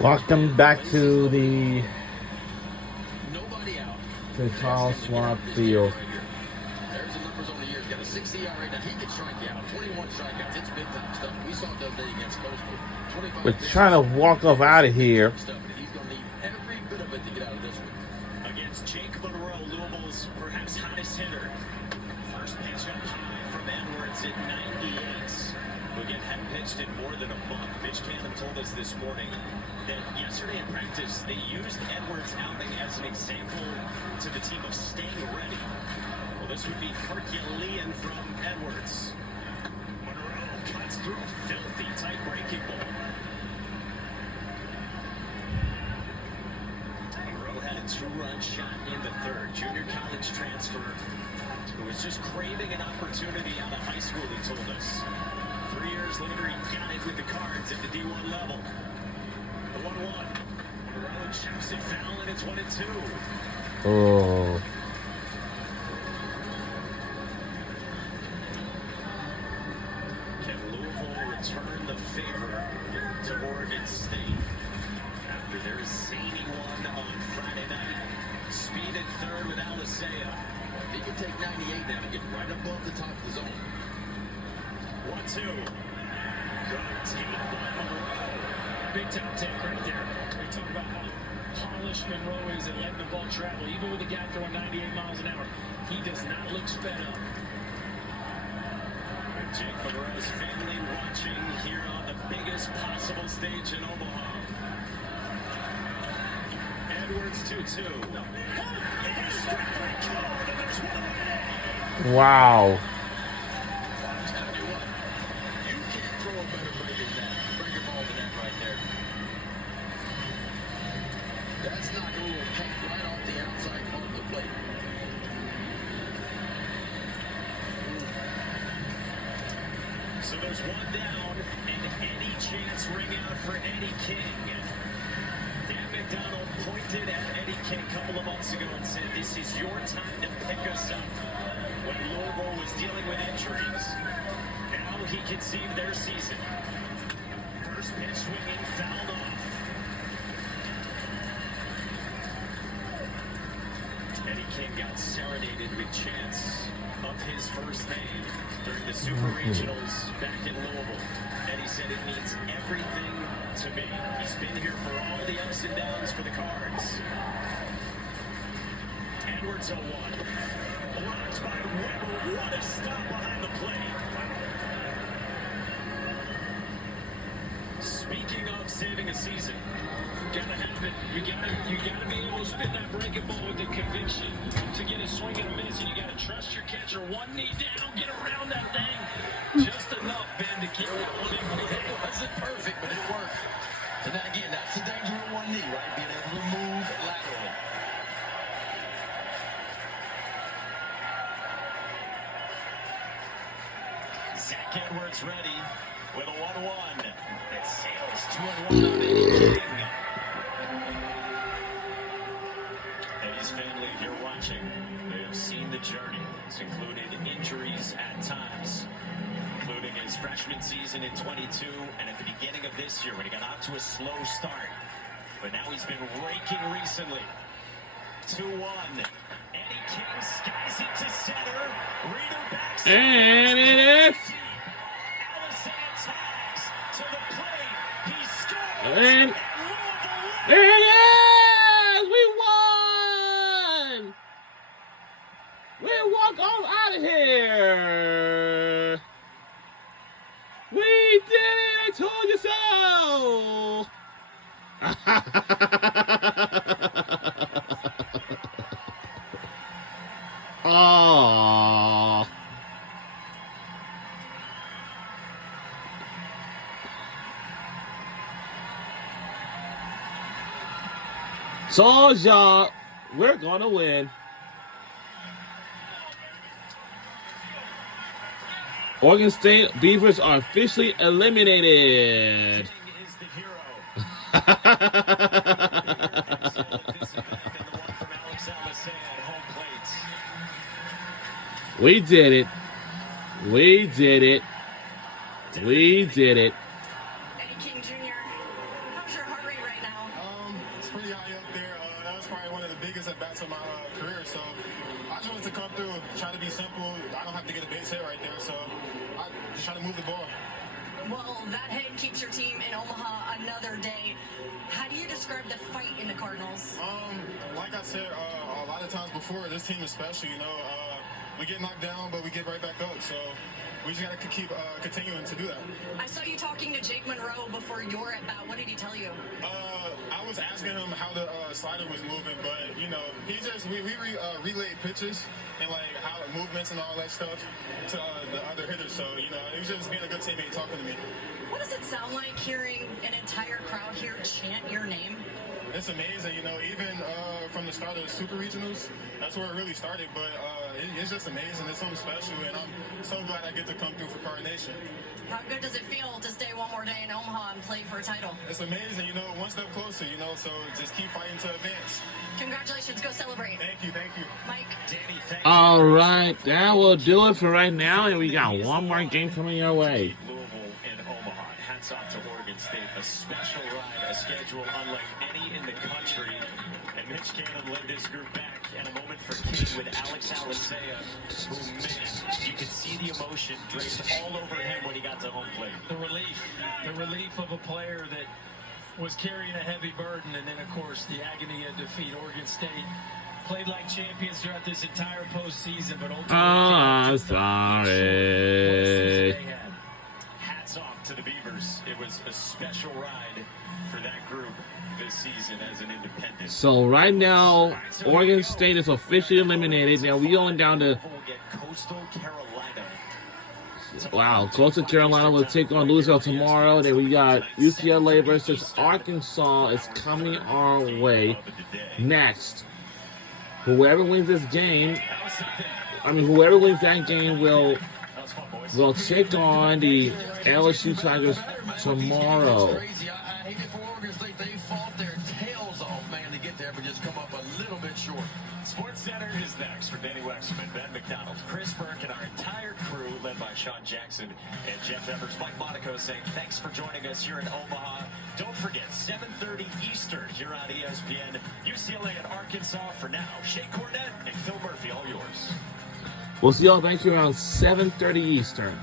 Welcome back to the Charles Schwab Field. There's the numbers on the year. He's got a 60 ERA. Now he can strike you out. 21 strikeouts. It's big time stuff. We saw it the other day against Coastal. We're trying to walk off out of here. He's going to need every bit of it to get out of this one. Against Jake Monroe, Louisville's perhaps hottest hitter. First pitch up high from Edwards at 98. Again, hadn't pitched in more than a month. Mitch Cannon told us this morning that yesterday in practice, they used Edwards' outing as an example to the team of staying ready. Well, this would be Herculean from Edwards. Monroe cuts through a filthy tight breaking ball. Monroe had a two-run shot in the third. Junior college transfer who was just craving an opportunity out of high school, he told us. 3 years later, he got it with the Cards at the D1 level. The 1-1. Monroe chops it foul, and it's 1-2. Oh. Can Louisville return the favor to Oregon State after their zany one on Friday night? Speed at third with Alisea. He can take 98 now and get right above the top of the zone. 1-2. Good take by Monroe. Big time take right there. We talk about how polished Monroe is at letting the ball travel. Even with a guy throwing 98 miles an hour, he does not look sped up. With Jake Monroe's family watching here on the biggest possible stage in Omaha. Edwards 2-2. Wow. That's not going to paint right off the outside of the plate. So there's one down, and any chance ring out for Eddie King. Dan McDonald pointed at Eddie King a couple of months ago and said, this is your time to pick us up. When Louisville was dealing with injuries, now he can save their season. First pitch swinging, fouled off. Eddie King got serenaded with chants of his first name during the Super Regionals back in Louisville. Eddie said it means everything to me. He's been here for all the ups and downs for the Cards. Edwards 0-1. Blocked by Weber. What a stop behind the plate. Speaking of saving a season, Gotta have it. You gotta be able to spin that breaking ball with the conviction to get a swing and a miss, and you gotta trust your catcher. One knee down, get around that thing. Just enough, Ben, to keep that one in. It wasn't perfect, but it worked. And then again, that's the danger of one knee, right? Being able to move laterally. Zach Edwards ready with a 1-1. It sails 2-1 on Eddie King. Eddie's family, if you're watching, they have seen the journey. It's included injuries at times, including his freshman season in 22 and at the beginning of this year when he got off to a slow start. But now he's been raking recently. 2-1. Eddie King skies it to center. Reader backs. And it is. Alisea tags to the plate. He scores. And there it is! We won! We walk on out of here! We did it! I told you so! Aww. So, y'all, we're gonna win. Oregon State Beavers are officially eliminated. Is the hero. We did it. We did it. We did it. Eddie King Jr. How's your heart rate right now? It's pretty high up there. That was probably one of the biggest at-bats of my career, so I just wanted to come through, try to be simple. I don't have to get a base hit right there, so I just try to move the ball. Well, that hit keeps your team in Omaha another day. How do you describe the fight in the Cardinals? Like I said, a lot of times before, this team is special, we get knocked down, but we get right back up, so we just got to keep continuing to do that. I saw you talking to Jake Monroe before your at-bat. What did he tell you? I was asking him how the slider was moving, but, we relayed pitches and, how movements and all that stuff to the other hitters. So, he was just being a good teammate talking to me. What does it sound like hearing an entire crowd here chant your name? It's amazing, even from the start of the Super Regionals, that's where it really started, but it's just amazing. It's something special, and I'm so glad I get to come through for Card Nation. How good does it feel to stay one more day in Omaha and play for a title? It's amazing, one step closer, so just keep fighting to advance. Congratulations, go celebrate. Thank you. Mike. Danny, thank you. All right, that will do it for right now, and we got one more game coming your way. Louisville and Omaha. Hats off to Oregon State. A special ride, a schedule unlike any in the country. And Mitch Cannon led this group back. And a moment for King with Alex Alisea, who, man, you could see the emotion draped all over him when he got to home plate. The relief of a player that was carrying a heavy burden, and then, of course, the agony of defeat. Oregon State played like champions throughout this entire postseason, but ultimately... I'm sorry. Hats off to the Beavers. It was a special ride for that group this season as an independent. So right now, Oregon State is officially eliminated. Now we going down to... We'll get Coastal Carolina. Wow, Coastal Carolina will take on Louisville tomorrow. Then we got UCLA versus Arkansas is coming our way next. Whoever wins this game, whoever wins that game will take on the LSU Tigers tomorrow. I hate it for Oregon State. They fought their tails off, man, to get there, but just come up a little bit short. Sports Center is next for Danny Wexman, Ben McDonald, Chris Burke, and our entire crew led by Sean Jackson and Jeff Evers. Mike Monaco saying thanks for joining us here in Omaha. Don't forget, 7:30 Eastern here on ESPN. UCLA and Arkansas for now. Shea Cornett and Phil Murphy, all yours. We'll see y'all back here around 7:30 Eastern.